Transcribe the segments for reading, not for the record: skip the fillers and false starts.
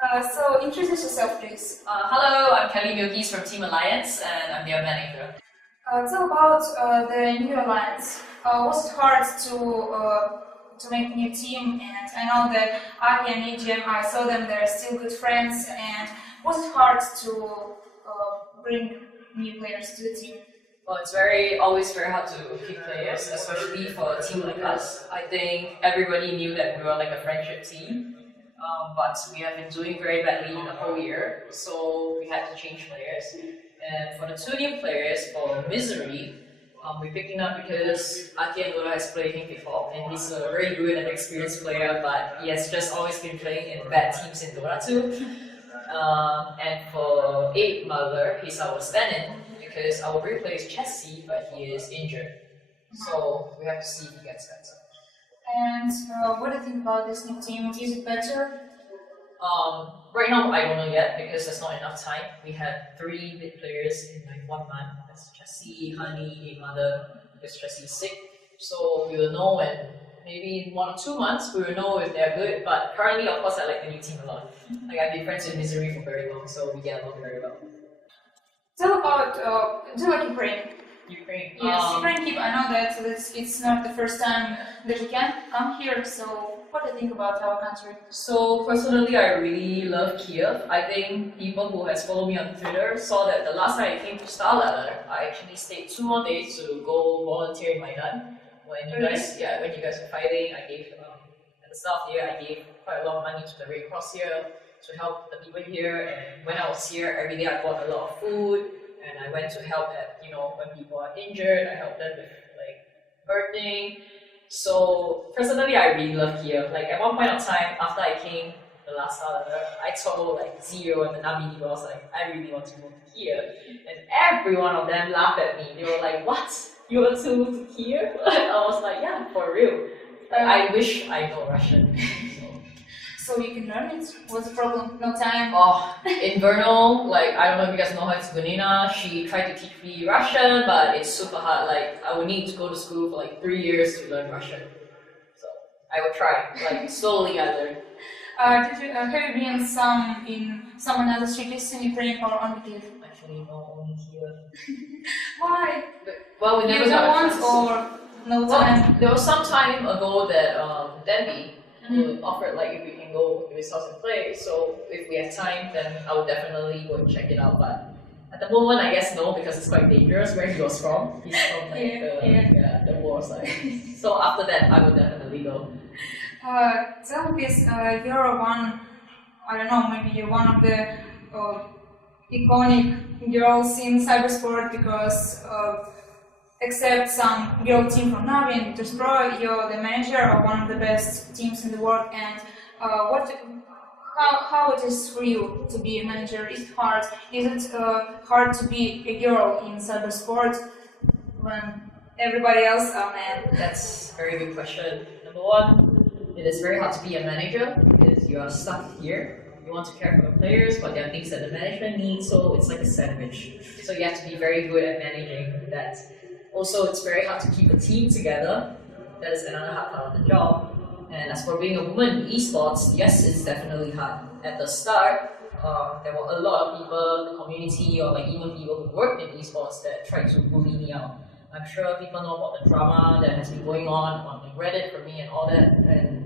So introduce yourself, please. Hello, I'm Milkies from Team Alliance, and I'm their manager. Tell about the new Alliance. Was it hard to make a new team? And I know that Aki and Nijim, I saw them, they're still good friends. And was it hard to bring new players to the team? Well, it's always very hard to pick players, especially for a team like us. I think everybody knew that we were like a friendship team, but we have been doing very badly the whole year, so we had to change players. And for the two new players, for Misery, we picked him up because Aki and Lola has played him before, and he's a very good and experienced player, but he has just always been playing in bad teams in Dota 2. And for 8 Mother, he's our stand-in, because our great player is Chessy, but he is injured. So we have to see if he gets better. And what do you think about this new team? Is it better? Right now, I don't know yet because there's not enough time. We had 3 mid players in like 1 month. That's Chessy, Honey, 8 Mother, because Chessy is sick. So we will know when, maybe in 1 or 2 months, we will know if they're good. But currently, of course, I like the new team a lot. Like I've been friends with Misery for very long, so we get along very well. Tell about, do you like Ukraine? Ukraine. Yes, Ukraine. I know that it's not the first time that you can come here, so what do you think about our country? So personally, I really love Kiev. I think people who has followed me on Twitter saw that the last time I came to StarLadder, I actually stayed 2 more days to go volunteer in Maidan. When you guys were fighting, I gave at the start of the year I gave quite a lot of money to the Red Cross here to help the people here. And when I was here, every day I bought a lot of food. And I went to help at, when people are injured, I help them with like birthing. So personally, I really love Kiev. Like at one point of time, after I came the last StarLadder, I told like Zero and the Nami people, I was like, I really want to move to Kiev. And every one of them laughed at me. They were like, what? You want to move to Kiev? I was like, yeah, for real. Like, I wish I know Russian. So you can learn it? What's the problem? No time? Oh, Infernal, like, I don't know if you guys know her, it's Gunina. She tried to teach me Russian, but it's super hard. Like, I would need to go to school for like 3 years to learn Russian. So, I will try. Like, slowly I learn. Have you been in some another cities in Ukraine or only Kiev? Actually, no, only Kiev. Why? Well, we never got once or no time? Well, there was some time ago that Debbie offered like if we can go to his house and play. So if we have time, then I will definitely go and check it out. But at the moment, I guess no, because it's quite dangerous where he was from. He's from like the war side. So after that, I will definitely go. Tell me this, you're one, I don't know, maybe you're one of the iconic girls in cybersport because except some girl team from Navi and Virtus Pro, you're the manager of one of the best teams in the world. And how it is for you to be a manager? Is it hard? Is it hard to be a girl in cybersport when everybody else are men? That's a very good question. Number one, it is very hard to be a manager because you are stuck here. You want to care for the players, but there are things that the management needs, so it's like a sandwich. So you have to be very good at managing that. Also, it's very hard to keep a team together. That is another hard part of the job. And as for being a woman in esports, yes, it's definitely hard. At the start, there were a lot of people, the community, or like even people who worked in esports that tried to bully me out. I'm sure people know about the drama that has been going on Reddit for me and all that. And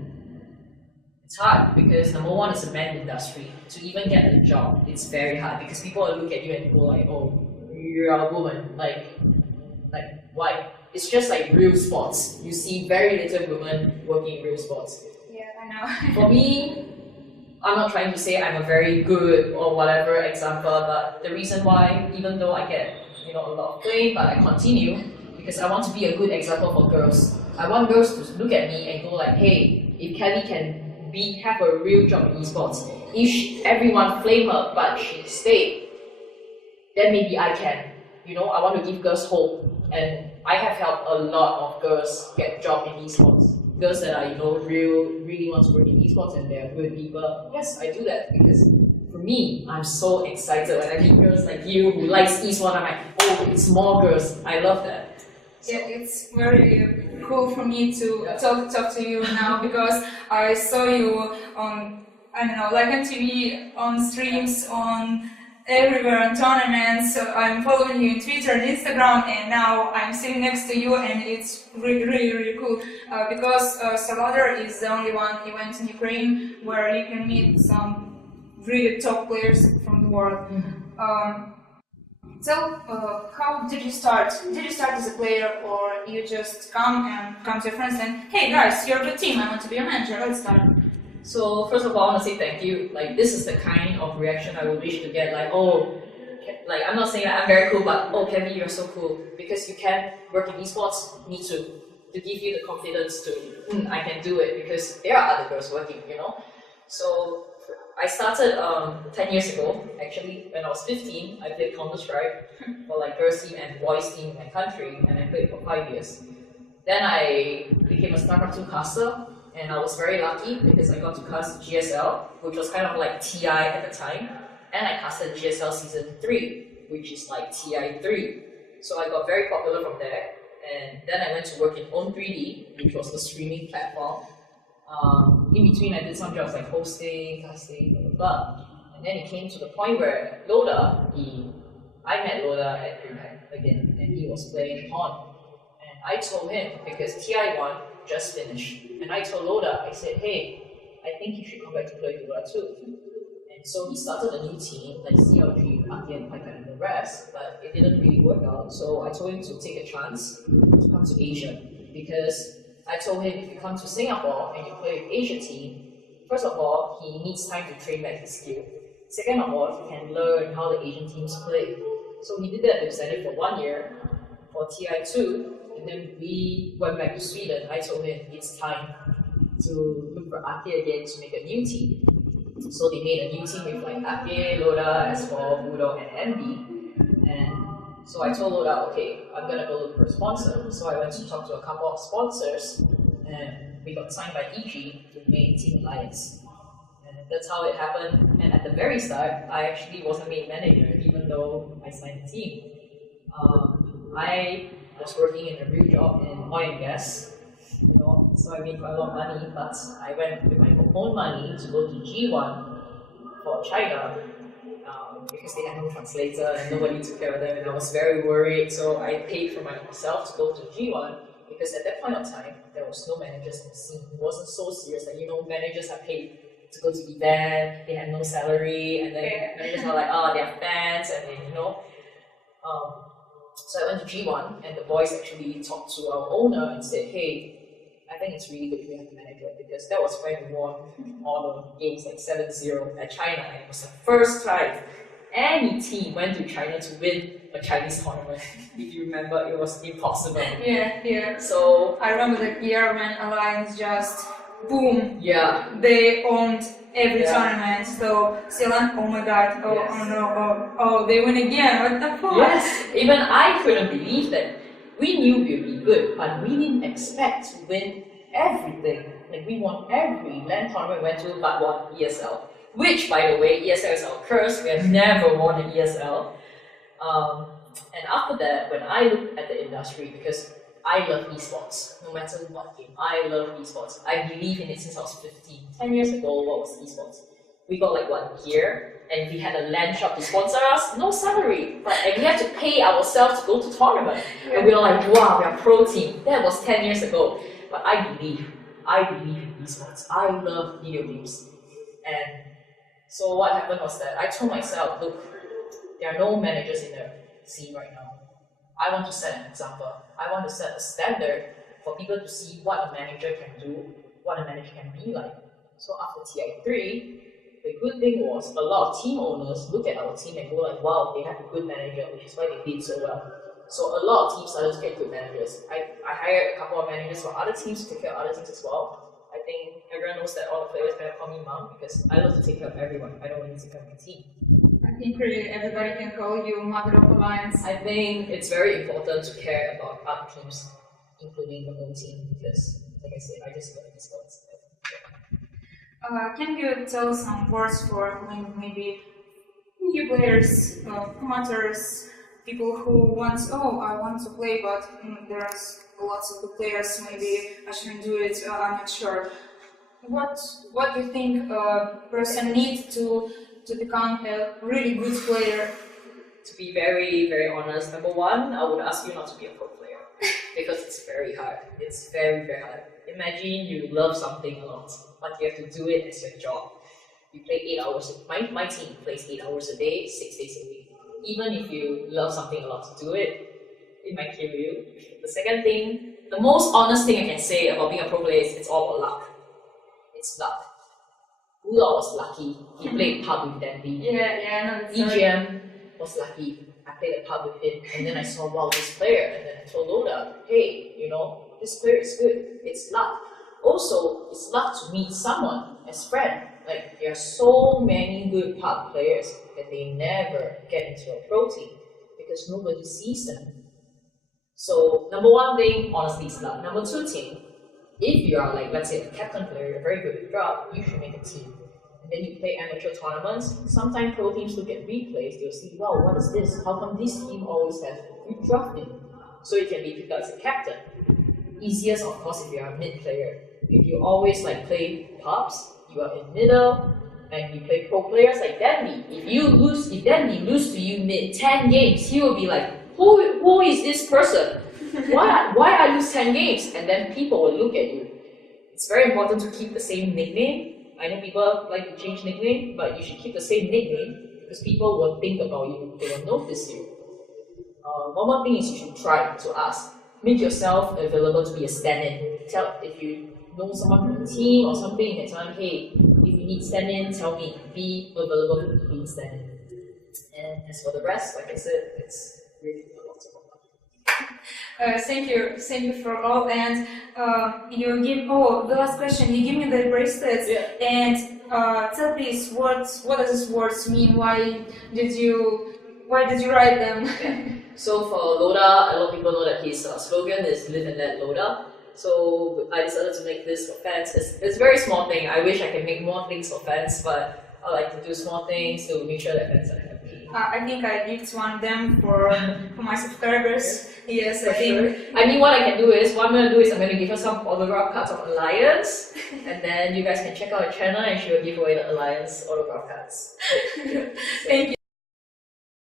it's hard because number one, it's a man industry. To even get a job, it's very hard because people will look at you and go like, oh, you're a woman. Like why? It's just like real sports. You see very little women working in real sports. Yeah, I know. For me, I'm not trying to say I'm a very good or whatever example, but the reason why, even though I get a lot of blame, but I continue because I want to be a good example for girls. I want girls to look at me and go like, hey, if Kelly can have a real job in esports, if everyone flame her but she stayed, then maybe I can. I want to give girls hope. And I have helped a lot of girls get jobs in esports. Girls that are, really want to work in esports and they're good people. Yes, I do that because for me, I'm so excited when I meet girls like you who likes esports. I'm like, oh, it's more girls. I love that. So. Yeah, it's very cool for me to talk to you now because I saw you on I don't know, like on TV, on streams, on everywhere, on tournaments. So I'm following you on Twitter and Instagram, and now I'm sitting next to you, and it's really cool because StarLadder is the only one event in Ukraine where you can meet some really top players from the world. So, how did you start? Did you start as a player, or you just come to your friends and, hey guys, you're a good team, I want to be a manager, let's start? So first of all, I want to say thank you. Like, this is the kind of reaction I would wish to get. Like, oh, like I'm not saying that I'm very cool, but oh, Kevin, you're so cool because you can work in esports. Me too, to give you the confidence to I can do it because there are other girls working, you know. So I started 10 years ago. Actually, when I was 15, I played Counter-Strike for like girls team and boys team in my country, and I played for 5 years. Then I became a StarCraft 2 caster. And I was very lucky because I got to cast GSL, which was kind of like TI at the time. And I casted GSL Season 3, which is like TI 3. So I got very popular from there. And then I went to work in Own3D, which was the streaming platform. In between, I did some jobs like hosting, casting, blah, blah, blah. And then it came to the point where Loda, I met Loda at DreamHack again, and he was playing Pawn. And I told him, because TI1 just finished, and I told Loda, I said, hey, I think you should come back to play Dota too. And so he started a new team, like CLG, Akian, Python, and the rest, but it didn't really work out. So I told him to take a chance to come to Asia, because I told him if you come to Singapore and you play with Asia team, first of all, he needs time to train back his skill. Second of all, he can learn how the Asian teams play. So he did that with Zenit for 1 year, for TI2, and then we went back to Sweden. I told him it's time to look for Ake again to make a new team. So they made a new team with like Ake, Loda, S4, Budo, and MD. And so I told Loda, okay, I'm gonna go look for a sponsor. So I went to talk to a couple of sponsors, and we got signed by EG to make Team Alliance. And that's how it happened. And at the very start, I actually wasn't made manager, even though I signed the team. I was working in a real job in oil and gas, you know, so I made quite a lot of money, but I went with my own money to go to G1 for China because they had no translator and nobody took care of them, and I was very worried, so I paid for myself to go to G1 because at that point of time, there was no managers in the scene. It wasn't so serious, like, you know, managers are paid to go to event, they had no salary, and then managers are like, oh, they're fans, and then, you know. So I went to G1, and the boys actually talked to our owner and said, hey, I think it's really good if we have a manager, because that was when we won all the games like 7-0 at China, and it was the first time any team went to China to win a Chinese tournament. If you remember, it was impossible. Yeah. So I remember the year when Alliance just boom. Yeah. They owned every tournament. So Ceylon, oh my god, oh no, oh they win again. What the fuck? Yes. Even I couldn't believe that. We knew we'd be good, but we didn't expect to win everything. Like, we won every LAN tournament we went to, but won ESL. Which, by the way, ESL is our curse. We have never won an ESL. And after that, when I looked at the industry, because I love esports, no matter what game, I love esports. I believe in it since I was 15. 10 years ago, what was esports? We got like what, gear, and we had a LAN shop to sponsor us, no salary, and we had to pay ourselves to go to tournament. And we were like, wow, we are pro team. That was 10 years ago. But I believe in esports. I love video games. And so what happened was that I told myself, look, there are no managers in the scene right now. I want to set an example. I want to set a standard for people to see what a manager can do, what a manager can be like. So after TI3, the good thing was a lot of team owners look at our team and go like, wow, they have a good manager, which is why they did so well. So a lot of teams started to get good managers. I hired a couple of managers for other teams to take care of other teams as well. I think everyone knows that all the players kind of call me mom because I love to take care of everyone. I don't want to take care of my team. I think really everybody can call you mother of Alliance. I think it's very important to care about other teams, including your own team, because, like I said, I just love esports. Can you tell some words for maybe new players, amateurs, people who want, I want to play, but there's lots of good players, maybe I shouldn't do it, I'm not sure. what do you think a person needs to become a really good player? To be very, very honest, number one, I would ask you not to be a pro player because it's very hard. It's very, very hard. Imagine you love something a lot, but you have to do it as your job. You play 8 hours. My team plays 8 hours a day, 6 days a week. Even if you love something a lot to do it, it might kill you. The second thing, the most honest thing I can say about being a pro player is it's all about luck. It's luck. Ula was lucky. He played pub with Danby. Yeah, no, EGM was lucky. I played a pub with him, and then I saw, wow, this player, and then I told Loda, hey, you know, this player is good. It's luck. Also, it's luck to meet someone as friend. Like, there are so many good pub players that they never get into a pro team because nobody sees them. So, number one thing, honestly, is luck. Number two thing, if you are like, let's say, a captain player, you're very good at your job, you should make a team. And then you play amateur tournaments. Sometimes pro teams look at replays, they'll see, wow, what is this? How come this team always has good drafting? So it can be picked up as a captain. Easiest, of course, if you are a mid player. If you always like play pubs, you are in middle, and you play pro players like Danby. If Danby lose to you mid 10 games, he will be like, who is this person? Why I lose 10 games? And then people will look at you. It's very important to keep the same nickname. I know people like to change nickname, but you should keep the same nickname because people will think about you, they will notice you. One more thing is you should try to ask. Make yourself available to be a stand-in. Tell if you know someone from the team or something, you can tell them, hey, if you need stand-in, tell me. Be available to be stand-in. And as for the rest, like I said, it's really a lot of fun. Thank you for all. And you give the last question. You give me the bracelets. Yeah. And tell please what does this words mean? Why did you write them? Yeah. So for Loda, a lot of people know that his slogan is "Live and Let Loda." So I decided to make this for fans. It's a very small thing. I wish I could make more things for fans, but I like to do small things to make sure that fans are happy. I think I gift one of them for my subscribers. Yes, I think. Sure. I mean, what I can do is, what I'm going to do is I'm going to give her some autograph cards of Alliance, and then you guys can check out her channel and she will give away the Alliance autograph cards. Thank you.